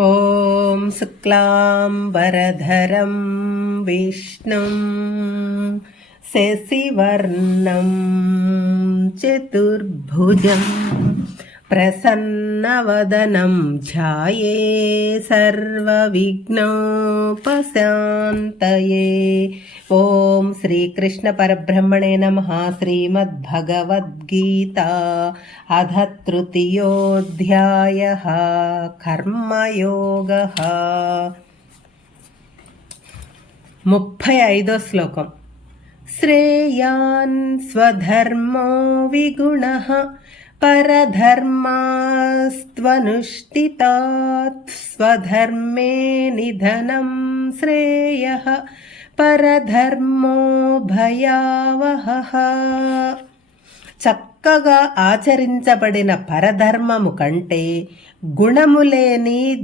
ॐ शुक्लां वरधरं विष्णुं शशिवर्णं चतुर्भुजम् प्रसन्नवदनं ध्याये सर्वविघ्नोपशान्तये ॐ श्रीकृष्णपरब्रह्मणे नमः श्रीमद्भगवद्गीता अध तृतीयोऽध्यायः కర్మయోగः ముప్పై ఐదో శ్లోకం శ్రేయాన్ స్వధర్మో విగుణ परधर्मास्त्वनुष्ठितात् स्वधर्मे निधनं श्रेयः పరధర్మో భయావహ చక్కగా ఆచరించబడిన పరధర్మము కంటే గుణములేని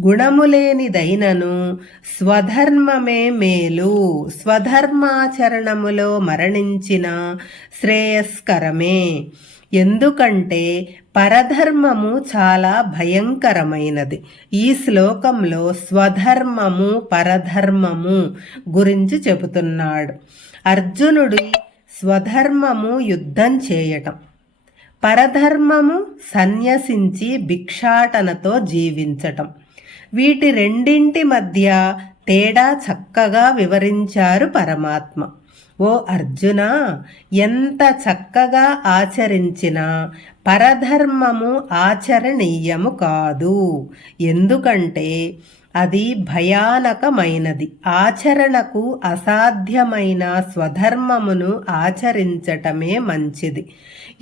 గుణములేనిదైనను స్వధర్మమే మేలు. స్వధర్మాచరణములో మరణించిన శ్రేయస్కరమే. ఎందుకంటే పరధర్మము చాలా భయంకరమైనది. ఈ శ్లోకంలో స్వధర్మము పరధర్మము గురించి చెబుతున్నాడు. అర్జునుడి స్వధర్మము యుద్ధం చేయటం. పరధర్మము సన్యసించి భిక్షాటనతో జీవించటం. వీటి రెండింటి మధ్య తేడా చక్కగా వివరించారు పరమాత్మ. ఓ అర్జున ఎంత చక్కగా ఆచరించినా పరధర్మము ఆచరణీయము కాదు. ఎందుకంటే అది భయానకమైనది. ఆచరణకు అసాధ్యమైన స్వధర్మమును ఆచరించటమే మంచిది.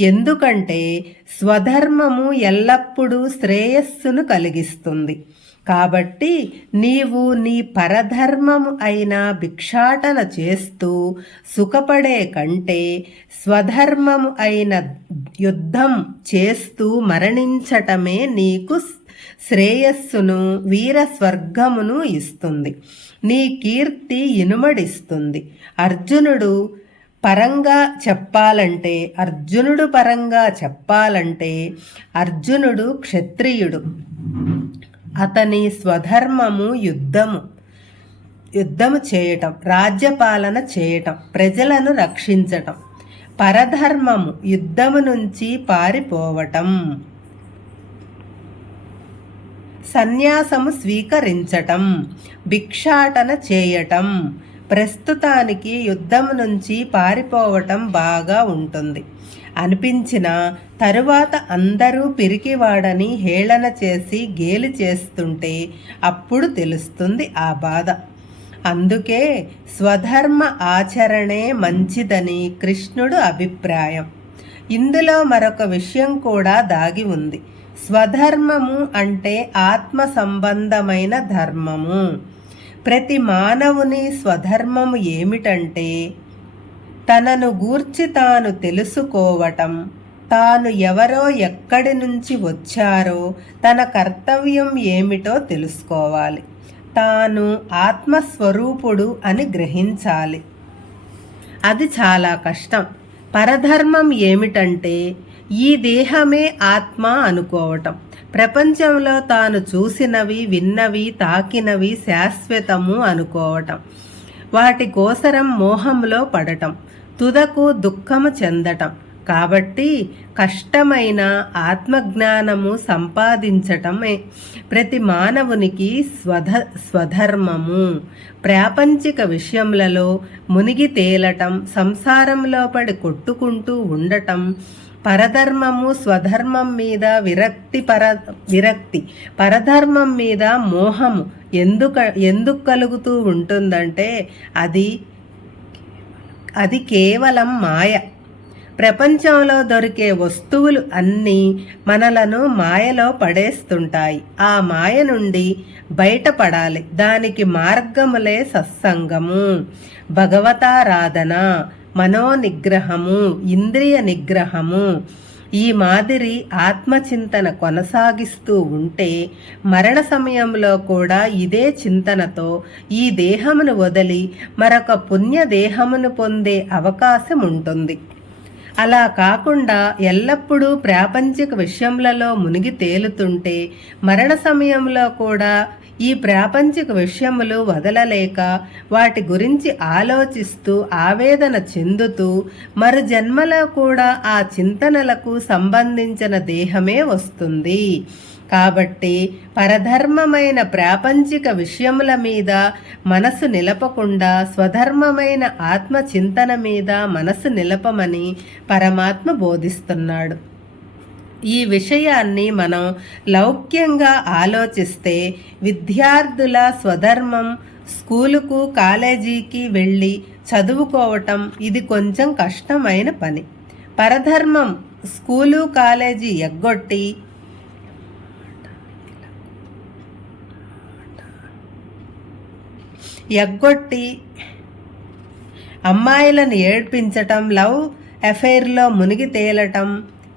ఎందుకంటే స్వధర్మము ఎల్లప్పుడూ శ్రేయస్సును కలిగిస్తుంది. కాబట్టి నీవు నీ పరధర్మము అయిన భిక్షాటన చేస్తూ సుఖపడే కంటే స్వధర్మము అయిన యుద్ధం చేస్తూ మరణించటమే నీకు శ్రేయస్సును వీర స్వర్గమును ఇస్తుంది. నీ కీర్తి ఇనుమడిస్తుంది. అర్జునుడు పరంగా చెప్పాలంటే అర్జునుడు పరంగా చెప్పాలంటే అర్జునుడు క్షత్రియుడు. అతని స్వధర్మము యుద్ధము. యుద్ధము చేయటం రాజ్యపాలన చేయటం ప్రజలను రక్షించటం పరధర్మము యుద్ధము నుంచి పారిపోవటం. సన్యాసము స్వీకరించటం భిక్షాటన చేయటం ప్రస్తుతానికి యుద్ధం నుంచి పారిపోవటం బాగా ఉంటుంది. అనిపించిన తరువాత అందరూ పిరికివాడని హేళన చేసి గేలి చేస్తుంటే అప్పుడు తెలుస్తుంది ఆ బాధ. అందుకే స్వధర్మ ఆచరణే మంచిదని కృష్ణుడు అభిప్రాయం. ఇందులో మరొక విషయం కూడా దాగి ఉంది. స్వధర్మము అంటే ఆత్మ సంబంధమైన ధర్మము. ప్రతి మానవుని స్వధర్మము ఏమిటంటే తనను గూర్చి తాను తెలుసుకోవటం. తాను ఎవరో ఎక్కడి నుంచి వచ్చారో తన కర్తవ్యం ఏమిటో తెలుసుకోవాలి. తాను ఆత్మస్వరూపుడు అని గ్రహించాలి. అది చాలా కష్టం. పరధర్మం ఏమిటంటే ఈ దేహమే ఆత్మ అనుకోవటం. ప్రపంచంలో తాను చూసినవి విన్నవి తాకినవి శాశ్వతము అనుకోవటం. వాటి కోసరం మోహంలో పడటం తుదకు దుఃఖము చెందటం. కాబట్టి కష్టమైన ఆత్మజ్ఞానము సంపాదించటమే ప్రతి మానవునికి స్వధ స్వధర్మము. ప్రాపంచిక విషయములలో మునిగి తేలటం సంసారంలో పడి కొట్టుకుంటూ ఉండటం పరధర్మము స్వధర్మం మీద విరక్తి పర విరక్తి పరధర్మం మీద మోహము ఎందుకు ఎందుకు కలుగుతూ ఉంటుందంటే అది అది కేవలం మాయ. ప్రపంచంలో దొరికే వస్తువులు అన్నీ మనలను మాయలో పడేస్తుంటాయి. ఆ మాయ నుండి బయటపడాలి. దానికి మార్గములే సత్సంగము. భగవతారాధన మనోనిగ్రహము ఇంద్రియ నిగ్రహము ఈ మాదిరి ఆత్మచింతన కొనసాగిస్తూ ఉంటే మరణ సమయంలో కూడా ఇదే చింతనతో ఈ దేహమును వదిలి మరొక పుణ్య దేహమును పొందే అవకాశం ఉంటుంది. అలా కాకుండా ఎల్లప్పుడూ ప్రాపంచిక విషయములలో మునిగి తేలుతుంటే మరణ సమయంలో కూడా ఈ ప్రాపంచిక విషయములు వదలలేక వాటి గురించి ఆలోచిస్తూ ఆవేదన చెందుతూ మరు జన్మలో కూడా ఆ చింతనలకు సంబంధించిన దేహమే వస్తుంది. కాబట్టి పరధర్మమైన ప్రాపంచిక విషయముల మీద మనసు నిలపకుండా స్వధర్మమైన ఆత్మ చింతన మీద మనసు నిలపమని పరమాత్మ బోధిస్తున్నాడు. ఈ విషయాన్ని మనం లౌక్యంగా ఆలోచిస్తే విద్యార్థుల స్వధర్మం స్కూలుకు కాలేజీకి వెళ్ళి చదువుకోవటం ఇది కొంచెం కష్టమైన పని. పరధర్మం స్కూలు కాలేజీ ఎగ్గొట్టి ఎగ్గొట్టి అమ్మాయిలను ఏడ్పించటం లవ్ అఫైర్లో మునిగి తేలటం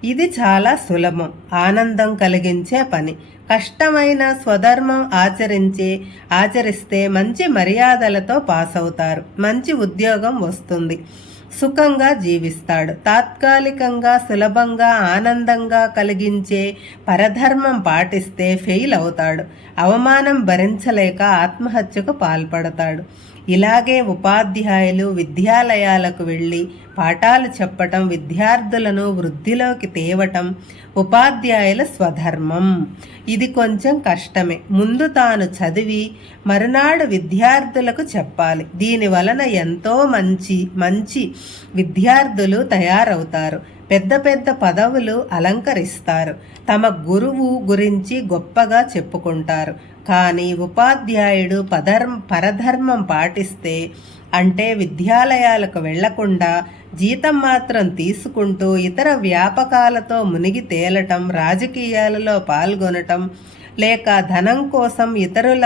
ఇది చాలా సులభం. ఆనందం కలిగించే పని. కష్టమైన స్వధర్మం ఆచరించి ఆచరిస్తే మంచి మర్యాదలతో పాస్ అవుతారు మంచి ఉద్యోగం వస్తుంది. సుఖంగా జీవిస్తాడు. తాత్కాలికంగా సులభంగా ఆనందంగా కలిగించే పరధర్మం పాటిస్తే ఫెయిల్ అవుతాడు. అవమానం భరించలేక ఆత్మహత్యకు పాల్పడతాడు. ఇలాగే ఉపాధ్యాయులు విద్యాలయాలకు వెళ్ళి పాఠాలు చెప్పటం విద్యార్థులను వృద్ధిలోకి తేవటం ఉపాధ్యాయుల స్వధర్మం. ఇది కొంచెం కష్టమే. ముందు తాను చదివి మరునాడు విద్యార్థులకు చెప్పాలి. దీని వలన ఎంతో మంచి మంచి విద్యార్థులు తయారవుతారు. పెద్ద పెద్ద పదవులు అలంకరిస్తారు. తమ గురువు గురించి గొప్పగా చెప్పుకుంటారు. కానీ ఉపాధ్యాయుడు పదర్మ పరధర్మం పాటిస్తే అంటే విద్యాలయాలకు వెళ్ళకుండా జీతం మాత్రం తీసుకుంటూ ఇతర వ్యాపకాలతో మునిగి తేలటం రాజకీయాలలో పాల్గొనటం లేక ధనం కోసం ఇతరుల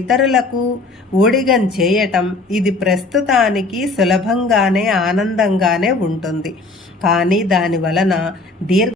ఇతరులకు ఊడిగం చేయటం ఇది ప్రస్తుతానికి సులభంగానే ఆనందంగానే ఉంటుంది. కానీ దాని వలన దీర్ఘ